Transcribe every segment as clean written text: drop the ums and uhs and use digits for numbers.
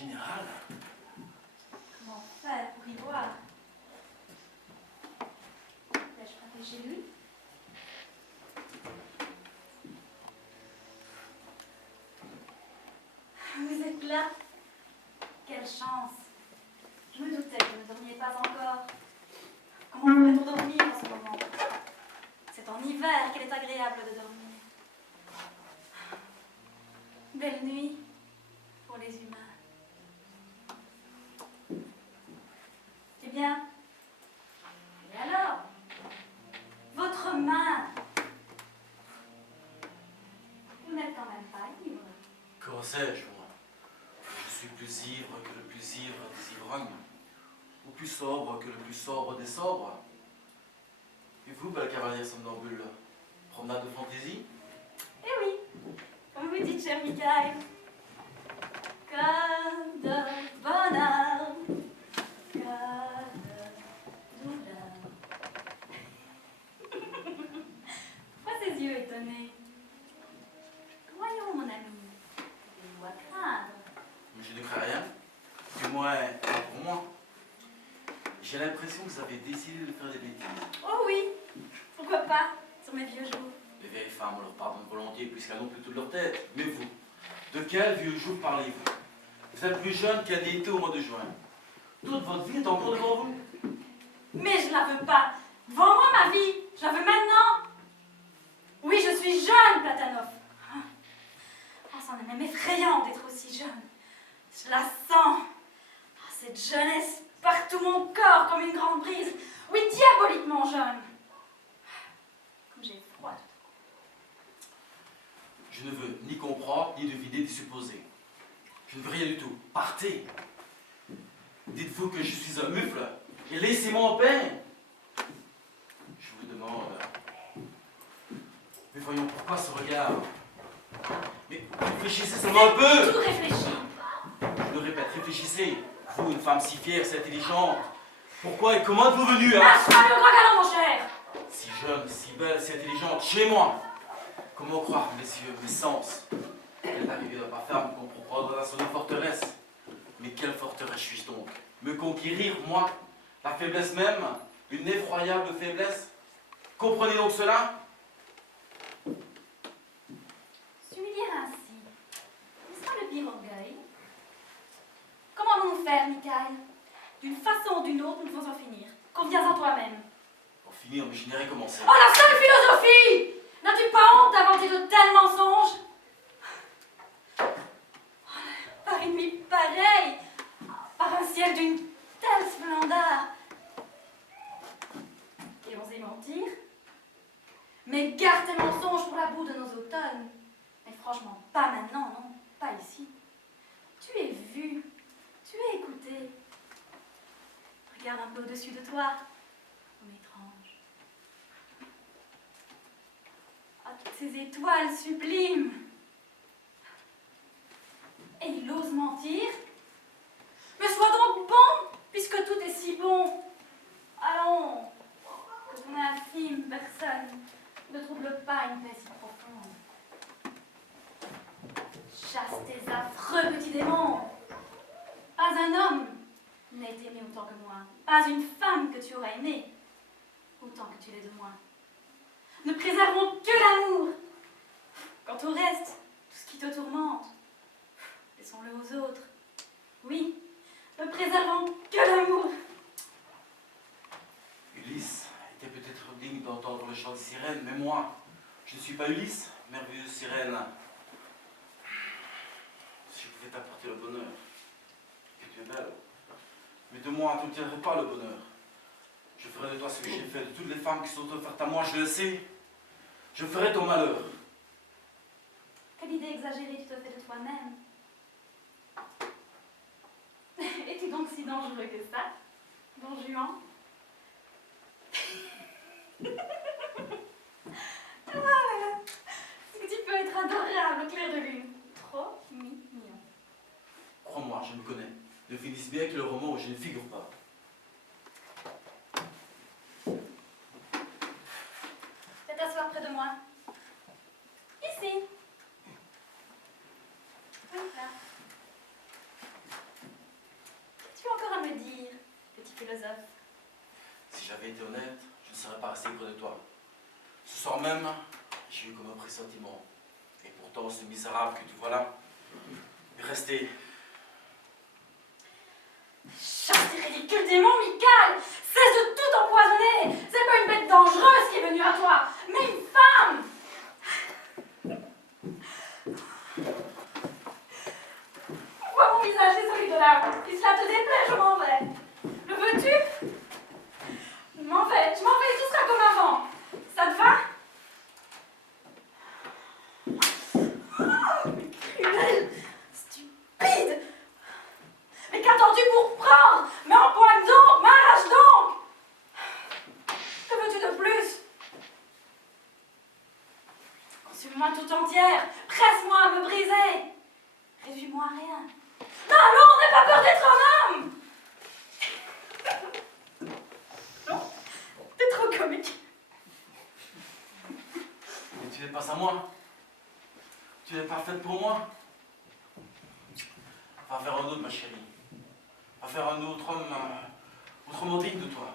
général. Comment faire pour y voir? Vais-je frapper chez lui? Vous êtes là? Quelle chance! Je me doutais que vous ne dormiez pas encore. Comment pourrait-on dormir en ce moment? C'est en hiver qu'il est agréable de dormir. Belle nuit pour les humains. Eh bien, et alors? Votre main? Vous n'êtes quand même pas ivre. Comment sais-je, moi? Je suis plus ivre que le plus ivre des ivrognes, ou plus sobre que le plus sobre des sobres. Et vous, belle cavalière somnambule, promenade de fantaisie? Eh oui, comme vous dites, cher Michael. Que de bonheur, que de douleur. Pourquoi ces yeux étonnés? Voyons, mon ami, avez-vous à craindre? Mais je ne crains rien, du moins pas pour moi. J'ai l'impression que vous avez décidé de faire des bêtises. Oh oui, pourquoi pas, sur mes vieux jours. Les vieilles femmes, on leur pardonne volontiers puisqu'elles n'ont plus toute leur tête. Mais vous, de quel vieux jour parlez-vous? Vous êtes plus jeune qu'un été au mois de juin. Toute votre vie est encore devant vous. Mais je la veux pas. Devant moi, ma vie, je la veux maintenant. Oui, je suis jeune, Platanov. Oh, c'en est même effrayant d'être aussi jeune. Je la sens. Oh, cette jeunesse partout mon corps comme une grande brise. Oui, diaboliquement jeune. Comme j'ai froid. Je ne veux ni comprendre, ni deviner, ni supposer. Je ne veux rien du tout. Partez. Dites-vous que je suis un mufle et laissez-moi en paix. Je vous demande. Mais voyons, pourquoi ce regard? Mais réfléchissez seulement un peu. Tout réfléchi. Je le répète, réfléchissez. Vous, une femme si fière, si intelligente. Pourquoi et comment êtes-vous venue, hein? Marche-moi le droit galant, mon cher. Si jeune, si belle, si intelligente, chez moi. Comment croire, messieurs, mes sens, qu'elle est arrivée dans ma ferme qu'on propose dans une forteresse? Mais quelle forteresse suis-je donc? Me conquérir, moi? La faiblesse même? Une effroyable faiblesse? Comprenez donc cela? S'humilier ainsi, n'est-ce pas le pire orgueil? Comment allons-nous faire, Michael? D'une façon ou d'une autre, nous devons en finir. Conviens en toi-même. Pour finir, mais je n'irai commencer. Oh, la seule philosophie! N'as-tu pas honte d'inventer de tels mensonges? Par une nuit pareille, par un ciel d'une telle splendeur. Et oser mentir? Mais garde tes mensonges pour la boue de nos automnes. Mais franchement, pas maintenant, non, pas ici. Tu es vu, tu es écouté. Regarde un peu au-dessus de toi, comme étrange. Ah, toutes ces étoiles sublimes. Et il ose mentir? Mais sois donc bon, puisque tout est si bon. Allons, que ton infime personne ne trouble pas une paix si profonde. Chasse tes affreux petits démons. Pas un homme n'a été aimé autant que moi. Pas une femme que tu aurais aimée autant que tu l'es de moi. Ne préservons que l'amour. Quant au reste, tout ce qui te tourmente, laissons-le aux autres. Oui, ne préservons que l'amour. Ulysse était peut-être digne d'entendre le chant des sirènes, mais moi, je ne suis pas Ulysse, merveilleuse sirène. Si je pouvais t'apporter le bonheur, que tu es belle, mais de moi, tu n'obtiendrais pas le bonheur. Je ferai de toi ce que j'ai fait de toutes les femmes qui sont offertes à moi, je le sais. Je ferai ton malheur. Quelle idée exagérée tu te fais de toi-même. Es-tu donc si dangereux que ça, Don Juan? Ah là là, c'est que tu peux être adorable au clair de lune. Trop mignon. Crois-moi, je me connais. Ne finissent bien que le roman où je ne figure pas. Fais t'asseoir près de moi. Ici. Voilà. j'avais été honnête, je ne serais pas resté près de toi. Ce soir même, j'ai eu comme un pressentiment. Et pourtant, ce misérable que tu vois là est resté. Chasse tes ridicules démons, Michael! Cesse de tout empoisonner! C'est pas une bête dangereuse qui est venue à toi, mais une femme! Vois mon visage désolé de là. Si cela te déplaît, je m'en vais. Le veux-tu? Je m'en vais, tout sera comme avant. Ça te va? Oh, mais cruel! Stupide! Mais qu'attends-tu pour prendre? Mais empoigne donc! M'arrache donc! Que veux-tu de plus? Consume-moi tout entière! Presse-moi à me briser! Réduis-moi à rien! Non, non, n'aie pas peur d'être un homme! Non, t'es trop comique. Mais tu n'es pas à moi. Tu n'es pas faite pour moi. Va vers un autre, ma chérie. Va faire un autre homme, autrement digne de toi.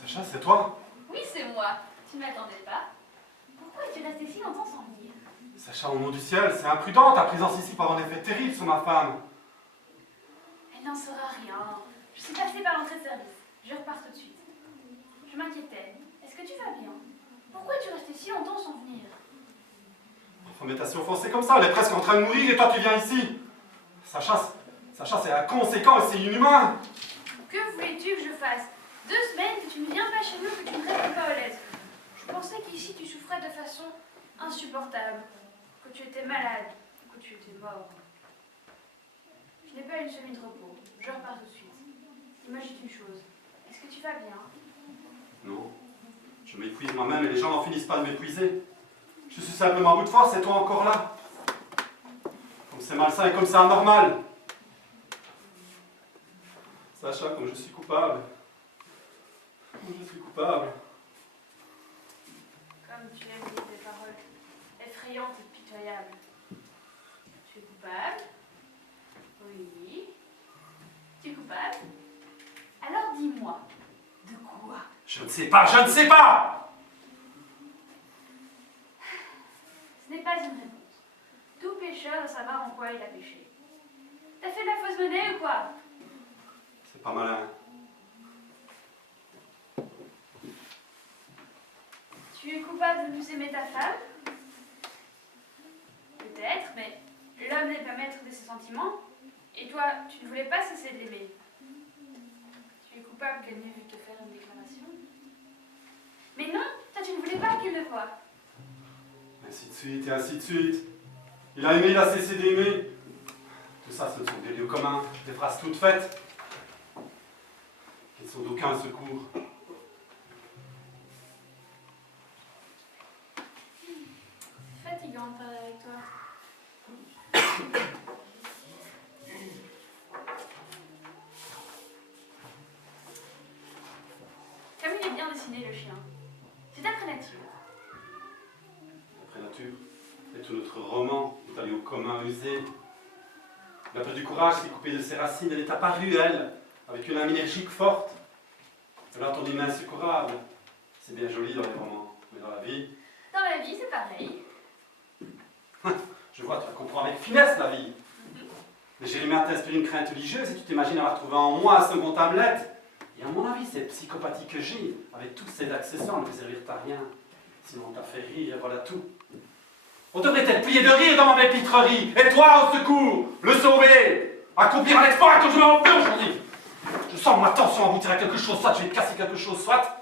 Sacha, c'est toi? Oui, c'est moi. Tu ne m'attendais pas. Pourquoi es-tu resté si longtemps sans venir? Sacha, au nom du ciel, c'est imprudent, ta présence ici peut avoir un effet terrible sur ma femme. Elle n'en saura rien. Je suis passée par l'entrée de service. Je repars tout de suite. Je m'inquiétais. Est-ce que tu vas bien? Pourquoi es-tu resté si longtemps sans venir? Enfin, mais t'as si offensé comme ça, elle est presque en train de mourir et toi tu viens ici. Sacha, c'est inconséquent et c'est inhumain. Que voulais-tu que je fasse? 2 semaines que tu ne viens pas chez nous, que tu ne réponds pas aux lettres. Je pensais qu'ici tu souffrais de façon insupportable, que tu étais malade, que tu étais mort. Je n'ai pas une semaine de repos. Je repars tout de suite. Dis-moi juste une chose. Est-ce que tu vas bien? Non, je m'épuise moi-même et les gens n'en finissent pas de m'épuiser. Je suis simplement à bout de force et toi encore là. Comme c'est malsain et comme c'est anormal. Sacha, comme je suis coupable. Comme je suis coupable. Comme tu aimes dire des paroles effrayantes et pitoyables. Tu es coupable? Oui. Tu es coupable? Alors dis-moi, de quoi? Je ne sais pas, je ne sais pas! Ce n'est pas une réponse. Tout pécheur doit savoir en quoi il a péché. T'as fait de la fausse monnaie ou quoi? C'est pas malin. Tu es coupable de ne plus aimer ta femme? Peut-être, mais l'homme n'est pas maître de ses sentiments. Et toi, tu ne voulais pas cesser de l'aimer. Tu es coupable qu'elle n'ait vu te faire une déclaration. Mais non, toi tu ne voulais pas qu'il le voie. Ainsi de suite et ainsi de suite. Il a aimé, il a cessé d'aimer. Tout ça, ce sont des lieux communs, des phrases toutes faites, qui ne sont d'aucun secours. C'est fatigant de parler avec toi. Comme il est bien dessiné le chien. C'est d'après nature. Après nature, et tout notre roman est allé au commun usé. Il a perdu courage, s'est coupé de ses racines, elle est apparue, elle, avec une âme énergique forte. Alors ton humain insecourable, c'est bien joli dans les romans, mais dans la vie, Dans la vie, c'est pareil. je vois, tu la comprends avec finesse la vie. Mais Jérémie t'inspire une crainte religieuse et tu t'imagines avoir trouvé en moi un second Hamlet. Et à mon avis, cette psychopathie que j'ai, avec tous ces accessoires, ne peut servir à rien. Sinon on t'a fait rire et voilà tout. On devrait être plié de rire dans ma bépitrerie. Et toi, au secours, le sauver, accomplir un exploit que je m'en veux aujourd'hui. Je sens ma tension aboutir à quelque chose, soit tu vais te casser quelque chose, soit...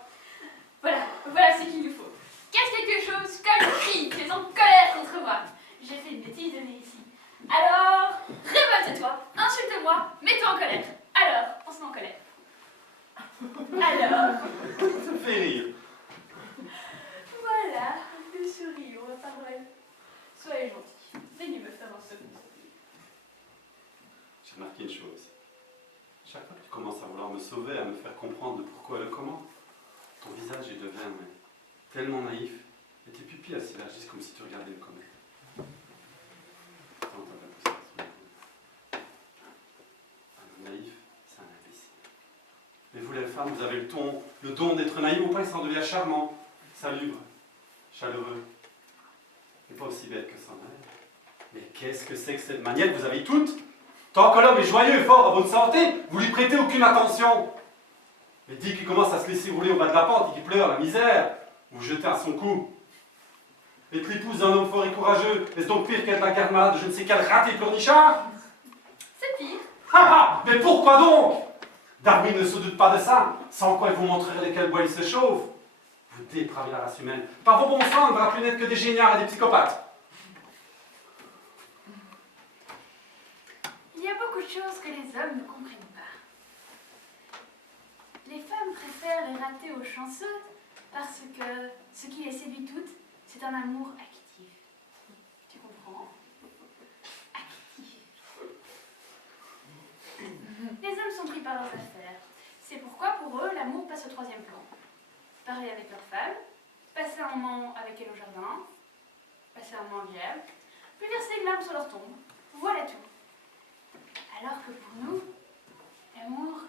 Voilà ce qu'il nous faut. Casse quelque chose comme cri, tu es en colère contre moi. J'ai fait une bêtise de venir ici. Alors, révolte-toi, insulte-moi, mets-toi en colère. Alors, on se met en colère. Alors, Ça me fait rire. voilà, nous sourions à part Noël. Soyez gentils, daignez me faire un second sourire. J'ai remarqué une chose. Chaque fois que tu commences à vouloir me sauver, à me faire comprendre le pourquoi et le comment, ton visage il devient tellement naïf et tes pupilles elles s'élargissent comme si tu regardais une comète. Attends, t'as pas poussé la souris. Un homme naïf, c'est un imbécile. Mais vous les femmes, vous avez le don d'être naïf ou pas, il s'en devient charmant, salubre, chaleureux. Et pas aussi bête que ça en a. Mais qu'est-ce que c'est que cette maniette que vous avez toutes? Tant que l'homme est joyeux et fort, à bonne santé, vous lui prêtez aucune attention. Mais dès qu'il commence à se laisser rouler au bas de la pente et qu'il pleure la misère, vous jetez à son cou. Être l'épouse d'un homme fort et courageux, est-ce donc pire qu'être la garde malade de je ne sais quel raté pleurnichard? C'est pire. Ah ah, mais pourquoi donc? Darwin ne se doute pas de ça, sans quoi il vous montrerait de quel bois il se chauffe. Vous dépravez la race humaine. Par vos bons sens, il ne verra plus n'être que des géniards et des psychopathes. Il y a beaucoup de choses que les hommes ne comprennent pas. Les femmes préfèrent les ratés aux chanceux parce que ce qui les séduit toutes, c'est un amour actif. Tu comprends? Actif. Les hommes sont pris par leurs affaires. C'est pourquoi pour eux, l'amour passe au troisième plan. Parler avec leur femme, passer un moment avec elle au jardin, passer un moment agréable, puis verser une larme sur leur tombe. Voilà tout. Alors que pour nous, l'amour,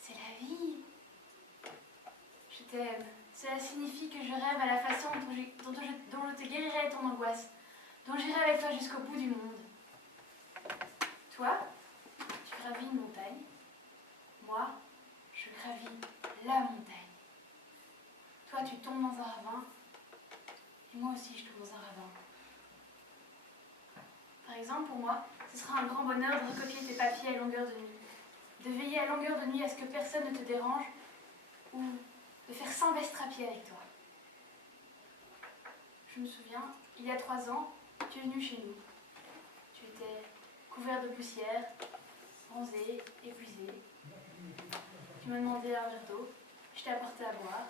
c'est la vie. Je t'aime. Cela signifie que je rêve à la façon dont je te guérirai ton angoisse, dont j'irai avec toi jusqu'au bout du monde. Toi, tu gravis une montagne. Moi, je gravis la montagne. Toi, tu tombes dans un ravin. Et moi aussi, je tombe dans un ravin. Par exemple, pour moi, ce sera un grand bonheur de recopier tes papiers à longueur de nuit, de veiller à longueur de nuit à ce que personne ne te dérange, ou de faire 100 vestes à pied avec toi. Je me souviens, il y a 3 ans, tu es venu chez nous. Tu étais couvert de poussière, bronzé, épuisé. Tu m'as demandé un verre d'eau, je t'ai apporté à boire.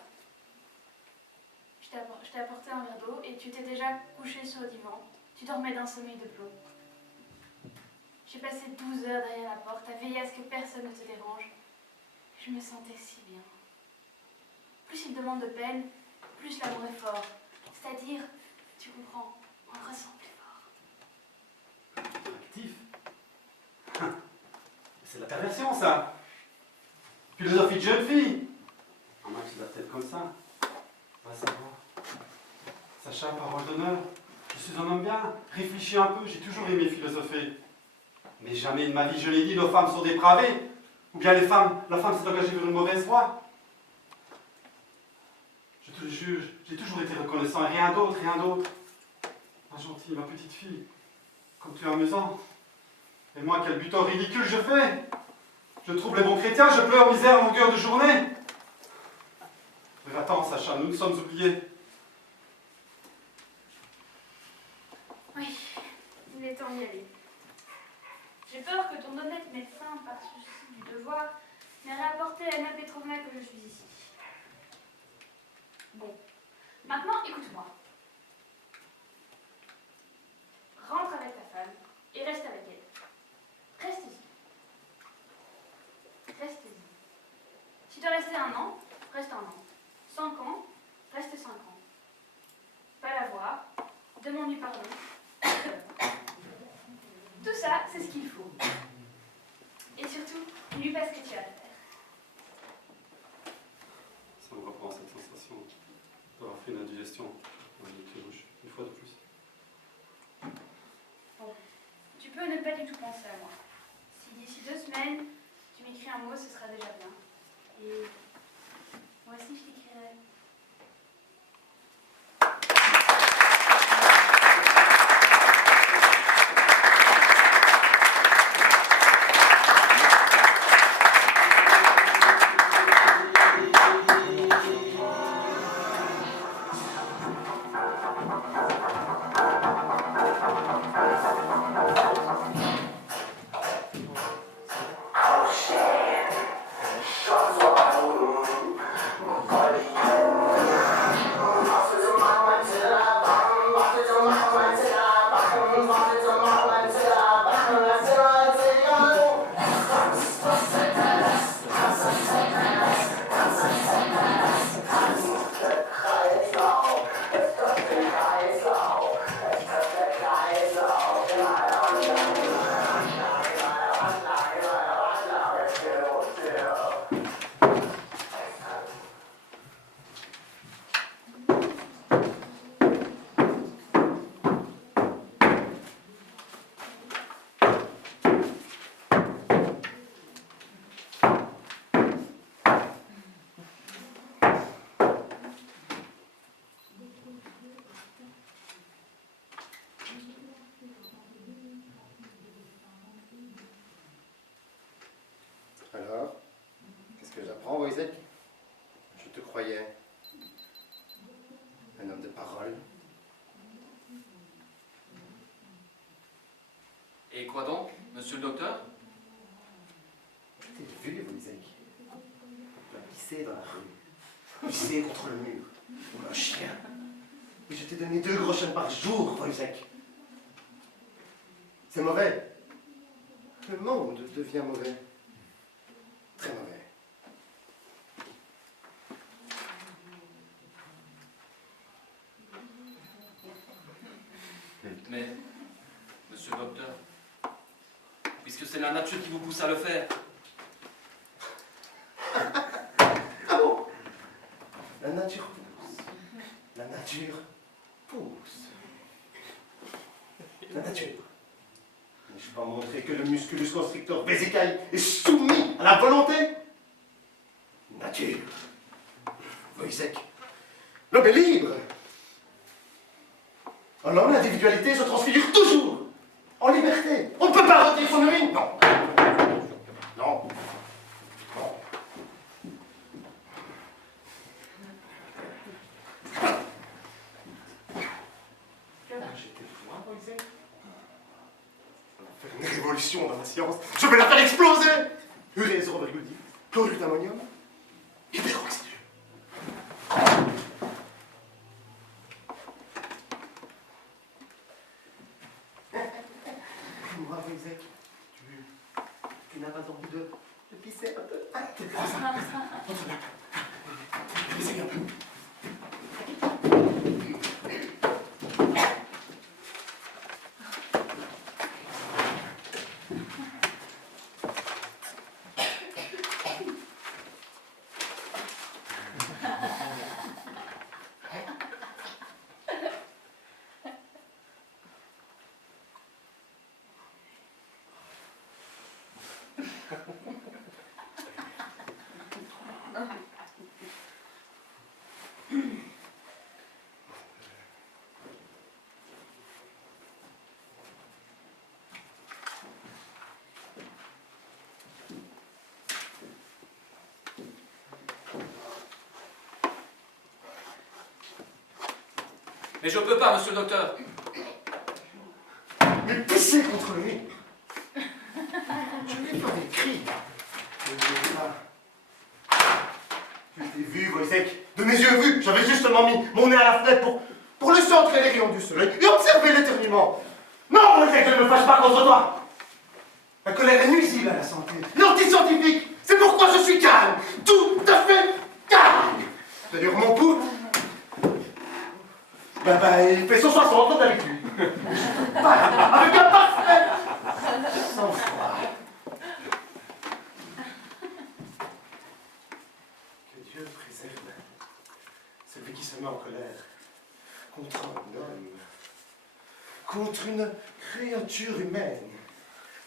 Je t'ai apporté un verre d'eau et tu t'es déjà couché sur le divan. Tu dormais d'un sommeil de plomb. J'ai passé 12 heures derrière la porte à veiller à ce que personne ne te dérange. Je me sentais si bien. Plus il demande de peine, plus l'amour est fort. C'est-à-dire, tu comprends, on le ressent plus fort. Actif. C'est de la perversion, ça. Philosophie de jeune fille. Un mec qui va peut-être comme ça. Va savoir. Sacha, parole d'honneur. Je suis un homme bien. Réfléchis un peu, j'ai toujours aimé philosopher. Mais jamais de ma vie je l'ai dit, nos femmes sont dépravées. Ou bien la femme s'est engagée vers une mauvaise voie. Je te le juge, j'ai toujours été reconnaissant et rien d'autre, rien d'autre. Ma gentille, ma petite fille, comme tu es amusante. Et moi, quel butin ridicule je fais! Je trouble les bons chrétiens, je pleure misère en longueur de journée. Mais attends, Sacha, nous nous sommes oubliés. Oui, il est temps d'y aller. J'ai peur que ton honnête médecin, par souci du devoir, n'ait rapporté à Anna Petrovna que je suis ici. Bon, maintenant écoute-moi. Rentre avec ta femme et reste avec elle. Reste ici. Reste ici. Si tu dois rester 1 an, reste 1 an. 5 ans, reste 5 ans. Pas la voir, demande-lui pardon. Tout ça, c'est ce qu'il faut. Et surtout, lui pas ce que tu as à faire. question. Ouais, une fois de plus. Bon, tu peux ne pas du tout penser à moi. Si d'ici 2 semaines, tu m'écris un mot, ce sera déjà bien. Et moi aussi, je t'écrirai. Alors, qu'est-ce que j'apprends, Wojciech? Je te croyais un homme de parole. Et quoi donc, monsieur le docteur? Je t'ai vu, Wojciech. Tu as pissé dans la rue, pissé contre le mur, comme un chien. Et je t'ai donné 2 groschen par jour, Wojciech. C'est mauvais. Le monde devient mauvais. Très mauvais. Mais, monsieur le docteur, puisque c'est la nature qui vous pousse à le faire. Ah bon? La nature pousse. La nature pousse. La nature. N'ai-je pas montré que le musculus constrictor vésicae est soumis à la volonté? Nature. Wojciech. L'homme est libre. En homme, l'individualité se transfigure toujours en liberté. On ne peut pas retirer son urine. Non. Non. Non. J'étais loin, Wojciech. On va faire une révolution dans la science. Je vais la faire exploser. Urée 0,10, chlorure d'ammonium, hyperoxydure. Moi, Wojciech, tu n'as pas envie de pisser un peu? Pisser un peu. Mais je peux pas, monsieur le docteur. Mais pisser contre lui. Je n'ai pas écrit. Je ne l'ai pas. Je t'ai vu, Wojciech. De mes yeux vus. J'avais justement mis mon nez à la fenêtre pour laisser entrer les rayons du soleil et observer l'éternuement. Non, Wojciech, je ne me fâche pas contre toi. La colère est nuisible à la santé. L'antiscientifique. C'est pourquoi je suis calme. Tout à fait calme. D'ailleurs, mon pouls. Il fait son 60 comme d'habitude. Avec un parfait sang-froid. Que Dieu préserve celui qui se met en colère contre un homme, contre une créature humaine.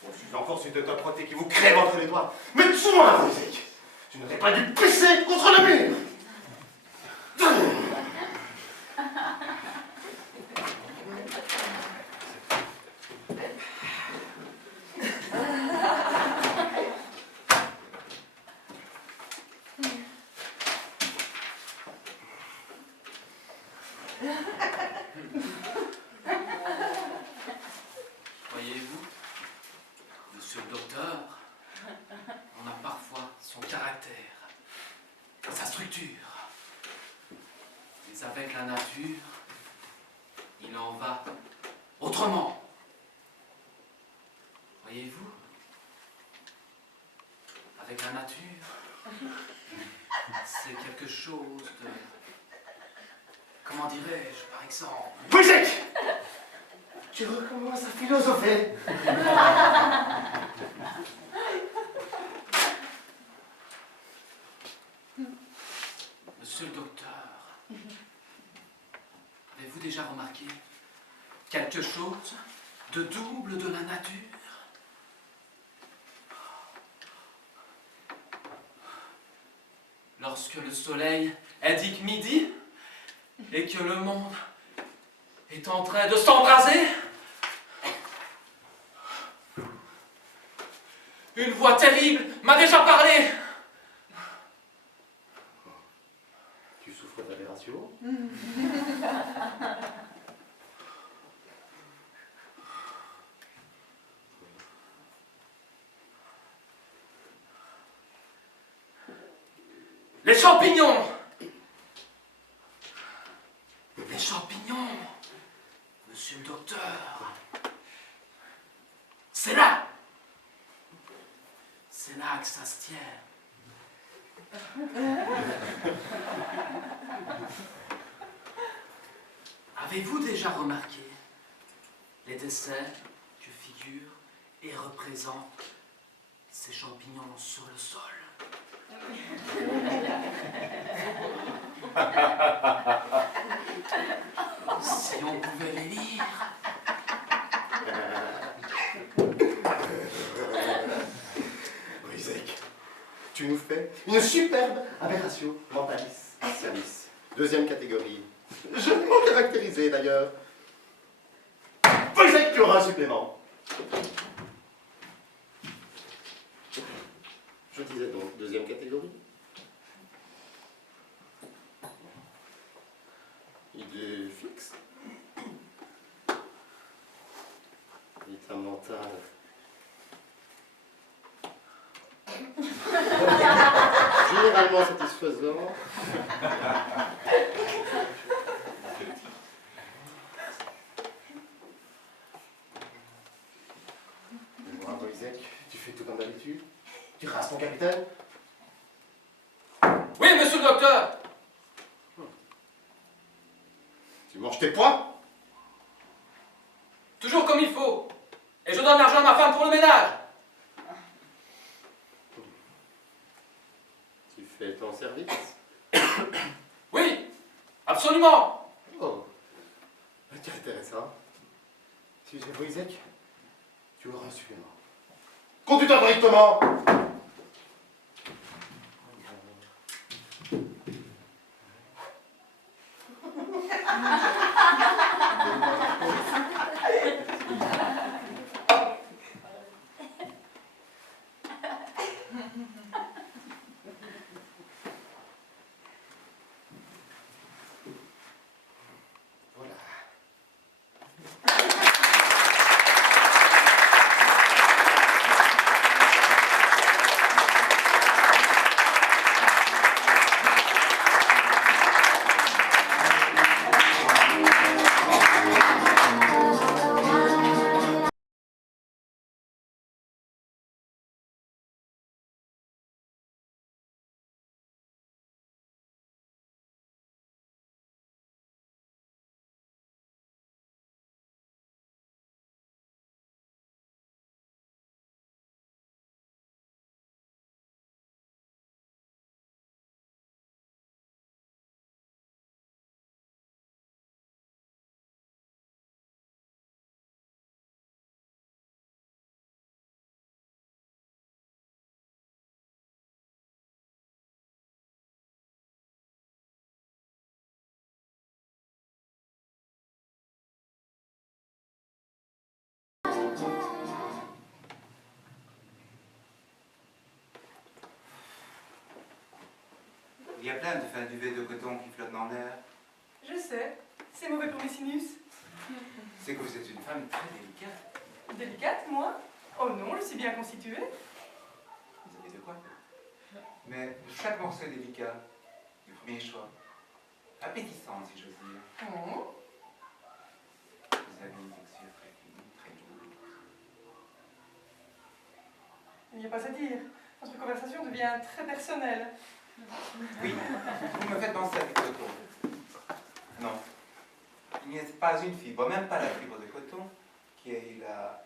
Bon, si encore c'était un protégé qui vous crève entre les doigts, mais tue-moi, Wojciech. Je n'aurais pas dû pisser contre le mur. Voyez-vous, monsieur le docteur, on a parfois son caractère, sa structure. Mais avec la nature, il en va autrement. Voyez-vous, avec la nature, c'est quelque chose de... Comment dirais-je, par exemple? Wojciech! Tu recommences à philosopher. Monsieur le docteur, avez-vous déjà remarqué quelque chose de double de la nature? Lorsque le soleil indique midi et que le monde est en train de s'embraser, une voix terrible m'a déjà parlé. Tu souffres d'aberration? Les champignons! Les champignons, monsieur le docteur. C'est là! C'est là que ça se tient. Avez-vous déjà remarqué les dessins que figurent et représentent ces champignons sur le sol? Si on pouvait les lire. Wojciech, tu nous fais une superbe aberration mentalis service. Deuxième catégorie. Joliment caractérisée d'ailleurs. Wojciech, tu auras un supplément. Je disais donc, deuxième catégorie. Idée fixe. État mental. Généralement satisfaisant. Moi, Wojciech, tu fais tout comme d'habitude. Tu rases ton capitaine. Oui, monsieur le docteur! Tu manges tes poings. Toujours comme il faut. Et je donne l'argent à ma femme pour le ménage. Tu fais ton service. Oui, absolument. Oh, c'est intéressant. Si j'ai Wojciech, tu auras un supplément. Conduis-toi correctement. Il y a plein de fins d'UV de coton qui flottent dans l'air. Je sais, c'est mauvais pour mes sinus. C'est que vous êtes une femme très délicate. Délicate, moi? Oh non, je suis bien constituée. Vous avez de quoi? Mais chaque morceau est délicat. Du premier choix. Appétissant, si j'ose dire. Oh. Vous avez une texture très fine, très douce. Il n'y a pas à dire. Notre conversation devient très personnelle. Oui, vous me faites penser à du coton. Non. Il n'y a pas une fibre, même pas la fibre de coton, qui ait la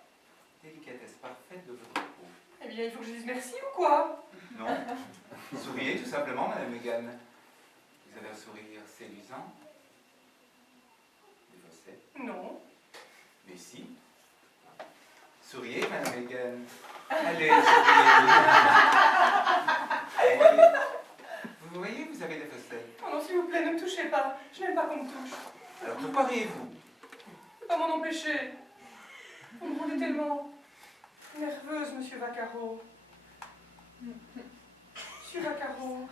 délicatesse parfaite de votre peau. Eh bien, il faut que je dise merci ou quoi? Non. Souriez tout simplement, Madame Megan. Vous avez un sourire séduisant. Défaussé. Non. Mais si. Souriez, Madame Megan. Allez, souriez. Vous voyez, vous avez des faussettes. Oh non, s'il vous plaît, ne me touchez pas. Je n'aime pas qu'on me touche. Alors pourquoi riez-vous? Je ne peux pas m'en empêcher. Vous me rendez tellement nerveuse, monsieur Vaccaro. Monsieur Vaccaro.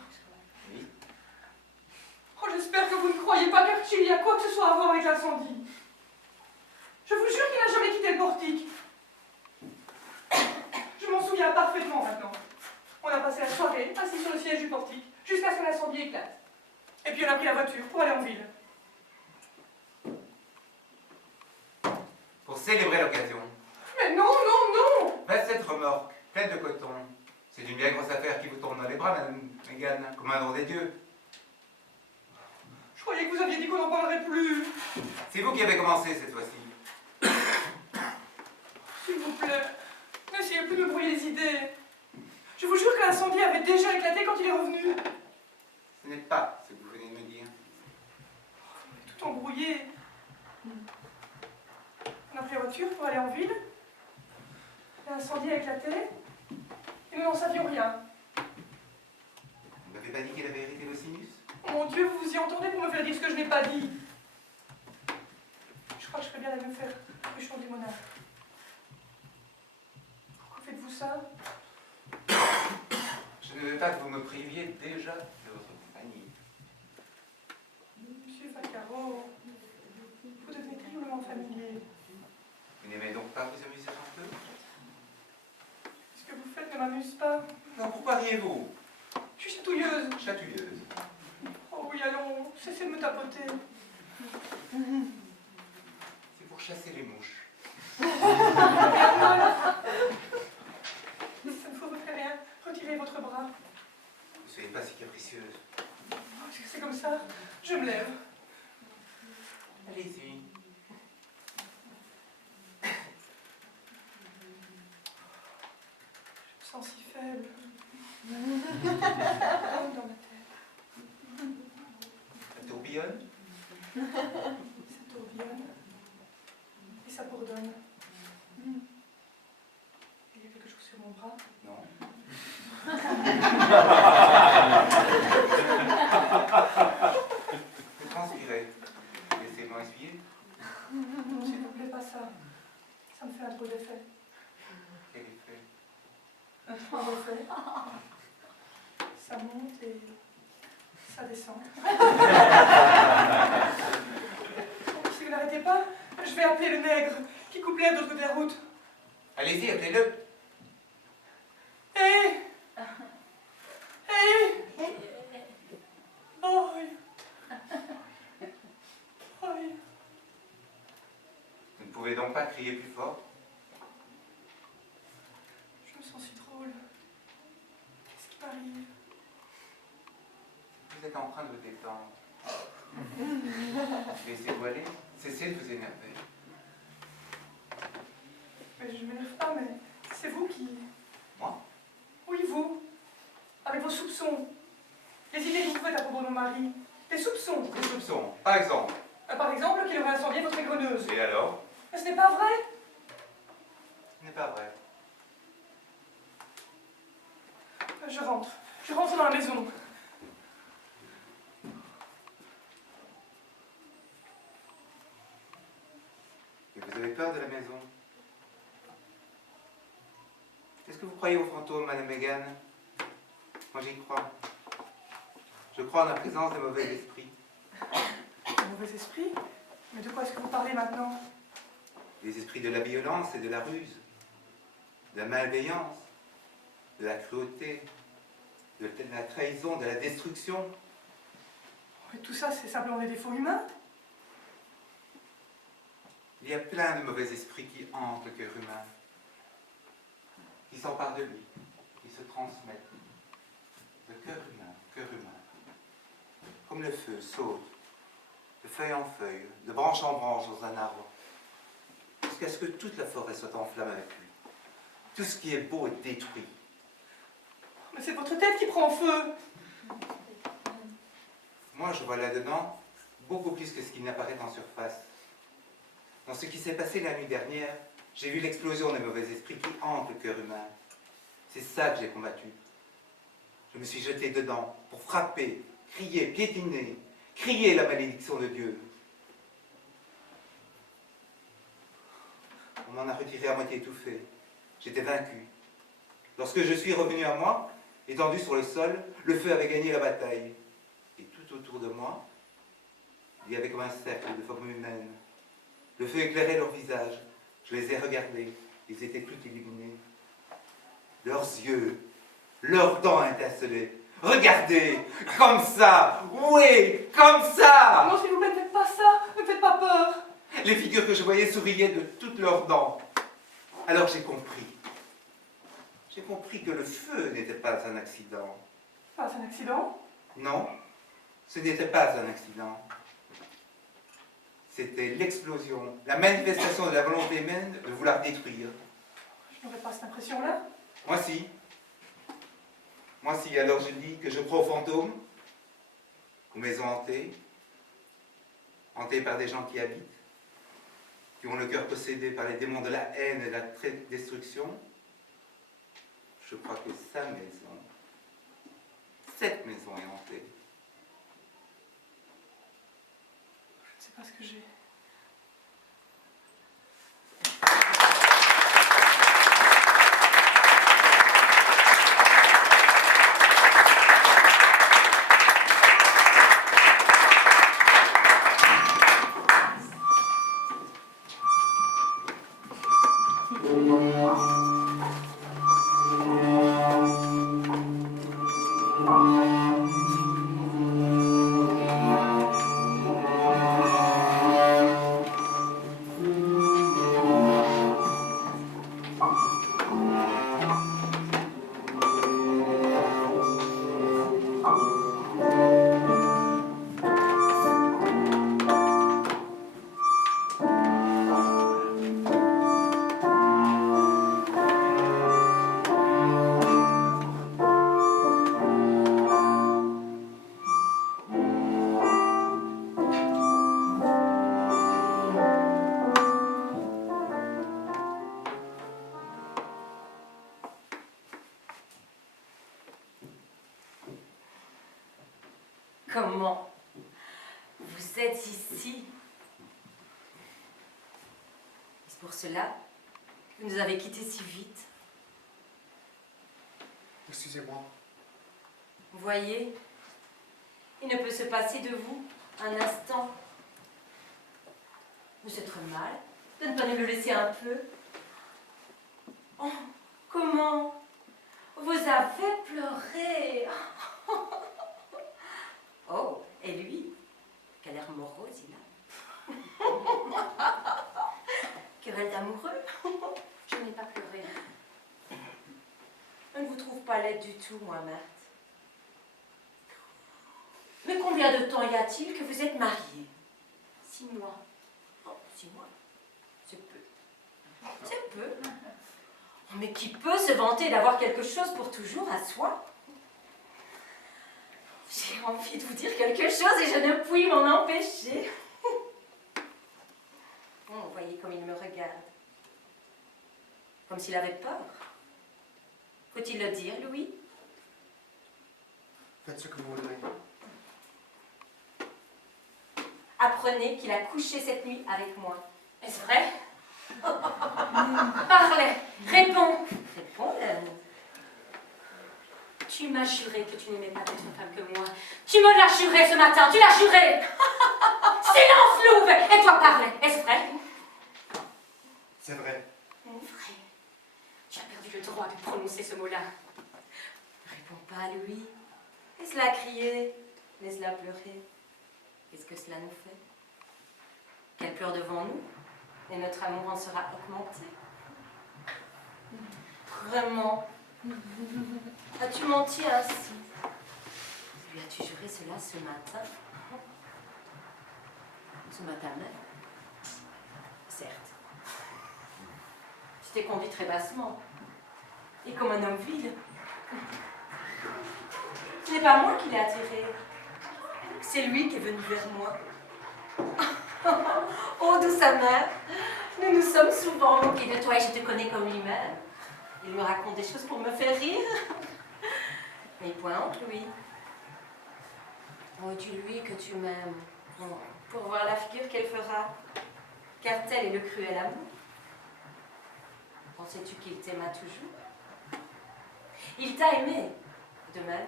Oui. Oh, j'espère que vous ne croyez pas qu'Archie a quoi que ce soit à voir avec l'incendie. Je vous jure qu'il n'a jamais quitté le portique. Je m'en souviens parfaitement maintenant. On a passé la soirée assis sur le siège du portique jusqu'à ce que l'incendie éclate. Et puis on a pris la voiture pour aller en ville. Pour célébrer l'occasion. Mais non, non, non! Bah, cette remorque, pleine de coton, c'est une bien grosse affaire qui vous tourne dans les bras, Madame Megan, comme un don des dieux. Je croyais que vous aviez dit qu'on n'en parlerait plus. C'est vous qui avez commencé cette fois-ci. S'il vous plaît, n'essayez plus de me brouiller les idées. Je vous jure que l'incendie avait déjà éclaté quand il est revenu. Ce n'est pas ce que vous venez de me dire. Tout embrouillé. On a pris la voiture pour aller en ville. L'incendie a éclaté. Et nous n'en savions rien. Vous m'avez pas dit qu'il avait hérité vos sinus? Oh mon Dieu, vous vous y entendez pour me faire dire ce que je n'ai pas dit. Je crois que je ferais bien d'aller me faire ruchon de limonade. Pourquoi faites-vous ça? Je ne veux pas que vous me priviez déjà de votre compagnie. Monsieur Vaccaro, vous devenez terriblement familier. Vous n'aimez donc pas vous amuser un peu? Ce que vous faites ne m'amuse pas. Non, pourquoi riez-vous? Je suis chatouilleuse. Chatouilleuse. Oh oui, allons, cessez de me tapoter. C'est pour chasser les mouches. Ça ne vous fait rien. Retirez votre bras. Ne soyez pas si capricieuse. Oh, est-ce que c'est comme ça? Je me lève. Allez-y. Je me sens si faible. Comme dans ma tête. Ça tourbillonne? Ça tourbillonne. Et ça bourdonne. Il y a quelque chose sur mon bras. Non. Vous transpirez. Laissez-moi essuyer. Non, s'il vous plaît, pas ça. Ça me fait un drôle d'effet. Quel effet? Un drôle d'effet. Ça monte et ça descend. Si vous n'arrêtez pas, je vais appeler le nègre qui coupe l'herbe de l'autre côté de la route. Allez-y, appelez-le. Hé! Hé! Boy! Boy! Vous ne pouvez donc pas crier plus fort? Je me sens si drôle. Qu'est-ce qui m'arrive? Vous êtes en train de vous détendre. Laissez-vous aller. Cessez de vous énerver. Mais je ne m'énerve pas, mais c'est vous qui... Moi? Oui, vous. Avec vos soupçons. Les idées que vous faites à propos de mon mari. Des soupçons. Des soupçons, par exemple. Par exemple, qu'il aurait incendié votre égreneuse. Et alors? Mais ce n'est pas vrai. Ce n'est pas vrai. Je rentre. Je rentre dans la maison. Et vous avez peur de la maison? Est-ce que vous croyez aux fantômes, Madame Megan? Moi, j'y crois. Je crois en la présence des mauvais esprits. Un mauvais esprit? Mais de quoi est-ce que vous parlez maintenant? Les esprits de la violence et de la ruse, de la malveillance, de la cruauté, de la trahison, de la destruction. Mais tout ça, c'est simplement des défauts humains. Il y a plein de mauvais esprits qui hantent le cœur humain, qui s'emparent de lui, qui se transmettent de cœur humain, cœur humain. Comme le feu saute de feuille en feuille, de branche en branche dans un arbre, jusqu'à ce que toute la forêt soit en flamme avec lui. Tout ce qui est beau est détruit. Mais c'est votre tête qui prend feu. Moi, je vois là-dedans beaucoup plus que ce qui n'apparaît en surface. Dans ce qui s'est passé la nuit dernière, j'ai vu l'explosion des mauvais esprits qui hantent le cœur humain. C'est ça que j'ai combattu. Je me suis jeté dedans pour frapper, crier, piétiner, crier la malédiction de Dieu. On m'en a retiré à moitié étouffé. J'étais vaincu. Lorsque je suis revenu à moi, étendu sur le sol, le feu avait gagné la bataille. Et tout autour de moi, il y avait comme un cercle de formes humaines. Le feu éclairait leurs visages. Je les ai regardés. Ils étaient tous illuminés. Leurs yeux, leurs dents étincelaient. Regardez, comme ça, oui, comme ça. Non, s'il vous plaît, ne faites pas ça. Ne me faites pas peur. Les figures que je voyais souriaient de toutes leurs dents. Alors j'ai compris. J'ai compris que le feu n'était pas un accident. Pas un accident? Non, ce n'était pas un accident. C'était l'explosion, la manifestation de la volonté humaine de vouloir détruire. Je n'aurais pas cette impression-là. Moi si. Moi si, alors je dis que je crois aux fantômes, aux maisons hantées, hantées par des gens qui habitent, qui ont le cœur possédé par les démons de la haine et de la destruction. Je crois que sa maison, cette maison est hantée. Je ne sais pas ce que j'ai. Comment vous êtes ici? Est-ce pour cela que vous nous avez quittés si vite? Excusez-moi. Vous voyez, il ne peut se passer de vous un instant. Vous êtes mal de ne pas nous le laisser un peu. Oh, comment vous avez pleuré. Oh, et lui, quel air morose il a. Querelle d'amoureux. Je n'ai pas pleuré. Je ne vous trouve pas laide du tout, moi, Marthe. Mais combien de temps y a-t-il que vous êtes mariée? 6 mois. Oh, 6 mois. C'est peu. C'est peu. Oh, mais qui peut se vanter d'avoir quelque chose pour toujours à soi? J'ai envie de vous dire quelque chose et je ne puis m'en empêcher. Oh, vous voyez comme il me regarde. Comme s'il avait peur. Faut-il le dire, Louis? Faites ce que vous voudrez. Apprenez qu'il a couché cette nuit avec moi. Est-ce vrai? Parlez, réponds. Réponds, Léon. Tu Tu m'as juré que tu n'aimais pas d'autre femme que moi. Tu me l'as juré ce matin, tu l'as juré. Silence, louve. Et toi, parle. Est-ce vrai? C'est vrai. Vrai. Tu as perdu le droit de prononcer ce mot-là. Réponds pas, Louis. Laisse-la crier. Laisse-la pleurer. Qu'est-ce que cela nous fait? Qu'elle pleure devant nous, et notre amour en sera augmenté. Vraiment? As-tu menti ainsi? Lui as-tu juré cela ce matin? Ce matin même? Certes. Tu t'es conduit très bassement, et comme un homme vil. Ce n'est pas moi qui l'ai attiré. C'est lui qui est venu vers moi. Oh, douce amère, nous nous sommes souvent moqués de toi et je te connais comme lui-même. Il me raconte des choses pour me faire rire. Mais point honte, Louis. Oh, dis-lui que tu m'aimes. Pour voir la figure qu'elle fera. Car tel est le cruel amour. Pensais-tu qu'il t'aima toujours? Il t'a aimé, de même.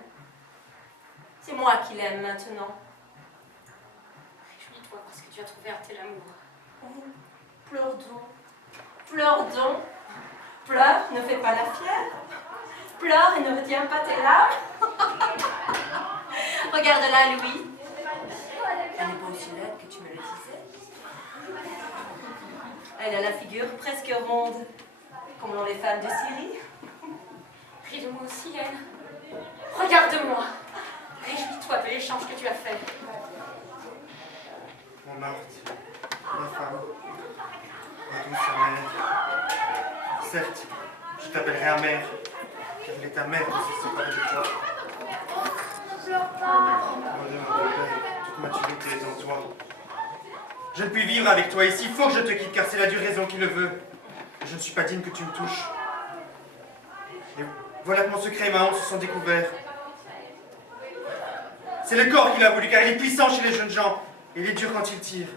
C'est moi qui l'aime maintenant. Réjouis-toi parce que tu as trouvé un tel amour. Oh, pleure donc. Pleure donc. Pleure, ne fais pas la fière. Pleure et ne retiens pas tes larmes. Regarde-la, Louis. Elle n'est pas aussi laide que tu me le disais. Elle a la figure presque ronde, comme l'ont les femmes de Syrie. Ris de moi aussi, Hélène. Regarde-moi. Réjouis-toi de l'échange que tu as fait. Mon Marthe, ma femme, ma douce amère. Certes, je t'appellerai amère, car il est ta mère de se séparer de toi. Mon Dieu, mon père, toute maturité est en toi. Je ne puis vivre avec toi ici, il faut que je te quitte, car c'est la dure raison qui le veut. Je ne suis pas digne que tu me touches. Et voilà que mon secret et ma honte se sont découverts. C'est le corps qui l'a voulu, car il est puissant chez les jeunes gens, et il est dur quand il tire.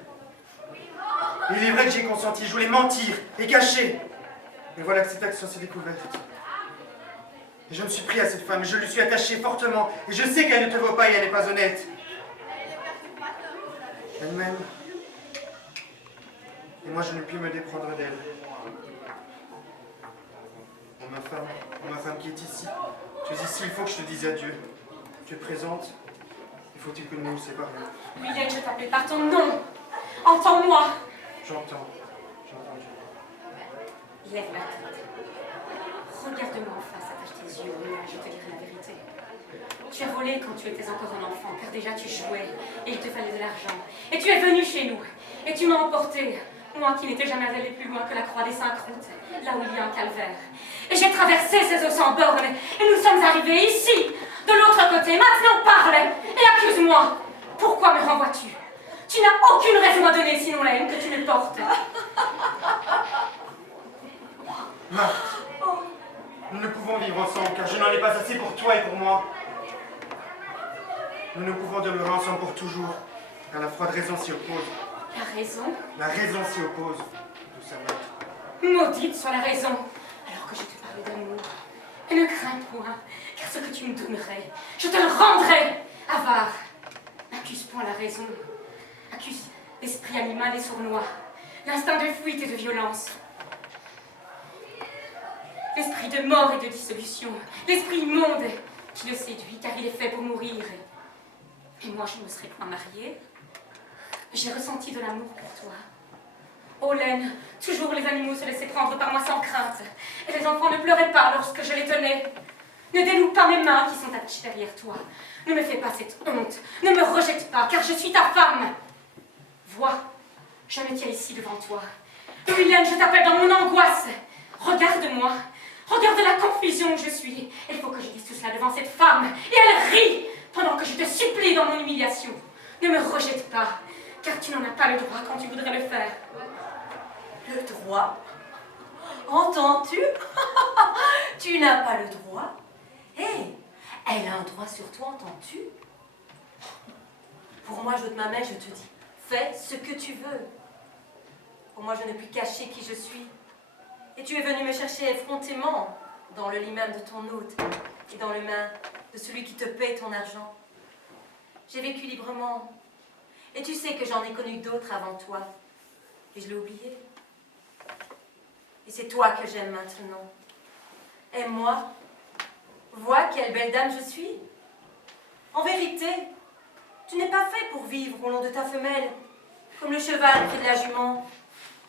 Il est vrai que j'ai consenti, je voulais mentir et cacher. Et voilà que cette action s'est découverte. Et je me suis pris à cette femme, et je lui suis attaché fortement, et je sais qu'elle ne te vaut pas et elle n'est pas honnête. Elle m'aime. Et moi je ne puis me déprendre d'elle. Oh ma femme qui est ici. Tu es ici, il faut que je te dise adieu. Tu es présente. Il faut-il que nous nous séparions? William, je t'appelle par ton nom. Entends-moi. J'entends. J'ai entendu. Lève la tête. Regarde-moi en face, attache tes yeux au mur, je te dirai la vérité. Tu as volé quand tu étais encore un enfant, car déjà tu jouais, et il te fallait de l'argent. Et tu es venu chez nous, et tu m'as emporté, moi qui n'étais jamais allé plus loin que la croix des 5 routes, là où il y a un calvaire. Et j'ai traversé ces eaux sans bornes, et nous sommes arrivés ici, de l'autre côté. Maintenant parle, et accuse-moi. Pourquoi me renvoies-tu? Tu n'as aucune raison à donner, sinon la haine que tu me portes. Marthe, nous ne pouvons vivre ensemble, car je n'en ai pas assez pour toi et pour moi. Nous ne pouvons demeurer ensemble pour toujours, car la froide raison s'y oppose. La raison? La raison s'y oppose, douce amère. Maudite soit la raison, alors que je te parlais d'amour. Et ne crains point, car ce que tu me donnerais, je te le rendrai. Avare, n'accuse point la raison. Accuse l'esprit animal et sournois, l'instinct de fuite et de violence. L'esprit de mort et de dissolution, l'esprit immonde qui le séduit, car il est fait pour mourir. Et moi, je ne me serais point mariée. J'ai ressenti de l'amour pour toi. Ô laine, toujours les animaux se laissaient prendre par moi sans crainte, et les enfants ne pleuraient pas lorsque je les tenais. Ne dénoue pas mes mains qui sont attachées derrière toi. Ne me fais pas cette honte, ne me rejette pas, car je suis ta femme. Vois, je me tiens ici devant toi. William, je t'appelle dans mon angoisse. Regarde-moi, regarde la confusion où je suis. Il faut que je dise tout cela devant cette femme, et elle rit pendant que je te supplie dans mon humiliation. Ne me rejette pas, car tu n'en as pas le droit quand tu voudrais le faire. Le droit? Entends-tu? Tu n'as pas le droit? Hé, elle a un droit sur toi, entends-tu? Pour moi, je te m'amène, je te dis, fais ce que tu veux. Pour moi, je ne puis cacher qui je suis. Et tu es venu me chercher effrontément dans le lit même de ton hôte et dans le mien de celui qui te paie ton argent. J'ai vécu librement. Et tu sais que j'en ai connu d'autres avant toi. Et je l'ai oublié. Et c'est toi que j'aime maintenant. Aime-moi. Vois quelle belle dame je suis. En vérité, tu n'es pas fait pour vivre au long de ta femelle, comme le cheval près de la jument.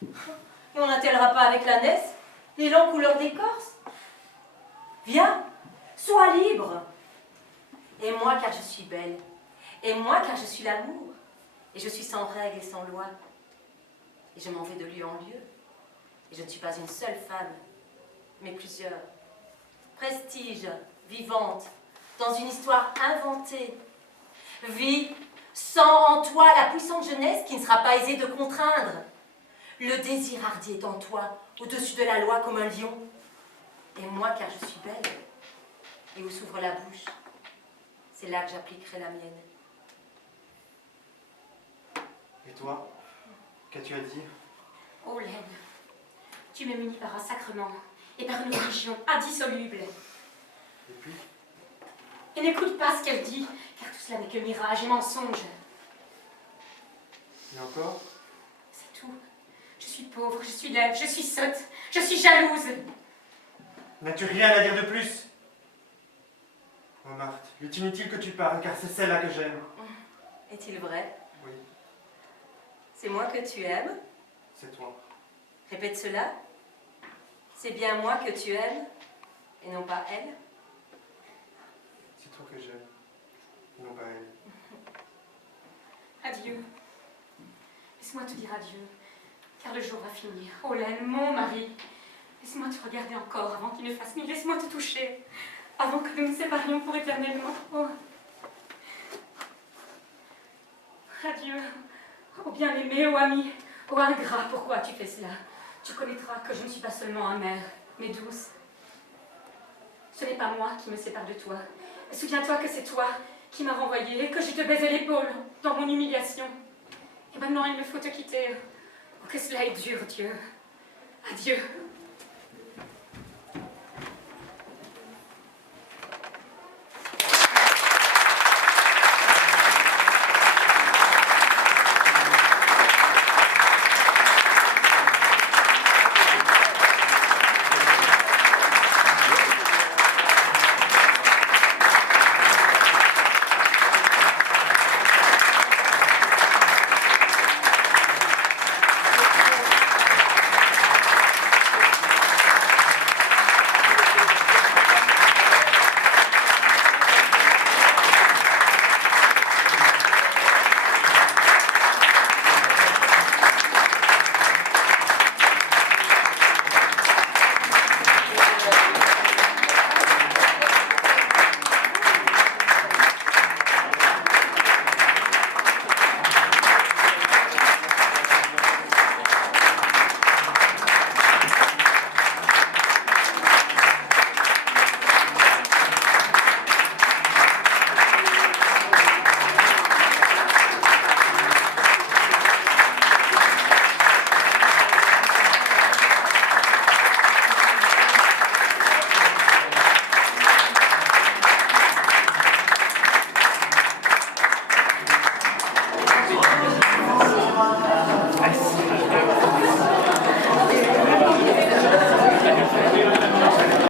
Et on n'attellera pas avec l'ânesse l'élan couleur d'écorce. Viens, sois libre. Aime-moi car je suis belle. Aime-moi car je suis l'amour. Et je suis sans règles et sans loi. Et je m'en vais de lieu en lieu. Et je ne suis pas une seule femme, mais plusieurs. Prestige, vivante, dans une histoire inventée. Vis, sens en toi la puissante jeunesse qui ne sera pas aisée de contraindre. Le désir hardi est en toi, au-dessus de la loi comme un lion. Aime-moi car je suis belle. Et où s'ouvre la bouche, c'est là que j'appliquerai la mienne. Et toi, qu'as-tu à dire? Oh, Laine, tu m'es munie par un sacrement et par une religion indissoluble. Et puis? Et n'écoute pas ce qu'elle dit, car tout cela n'est que mirage et mensonge. Et encore? C'est tout. Je suis pauvre, je suis laide, je suis sotte, je suis jalouse. N'as-tu rien à dire de plus? Oh Marthe, il est inutile que tu parles, car c'est celle-là que j'aime. Est-il vrai? Oui, C'est moi que tu aimes? c'est toi. Répète cela. C'est bien moi que tu aimes, et non pas elle. C'est toi que j'aime, non pas elle. Adieu. Laisse-moi te dire adieu, car le jour va finir. Oh, Laine, mon mari. Laisse-moi te regarder encore avant qu'il ne fasse nuit. Laisse-moi te toucher, avant que nous nous séparions pour éternellement. Oh. Adieu. Oh, bien-aimé, oh ami, oh ingrat, pourquoi tu fais cela? Tu connaîtras que je ne suis pas seulement amère, mais douce. Ce n'est pas moi qui me sépare de toi. Souviens-toi que c'est toi qui m'as renvoyée et que je te baisais l'épaule dans mon humiliation. Et maintenant, il me faut te quitter. Oh, que cela est dur, Dieu. Adieu.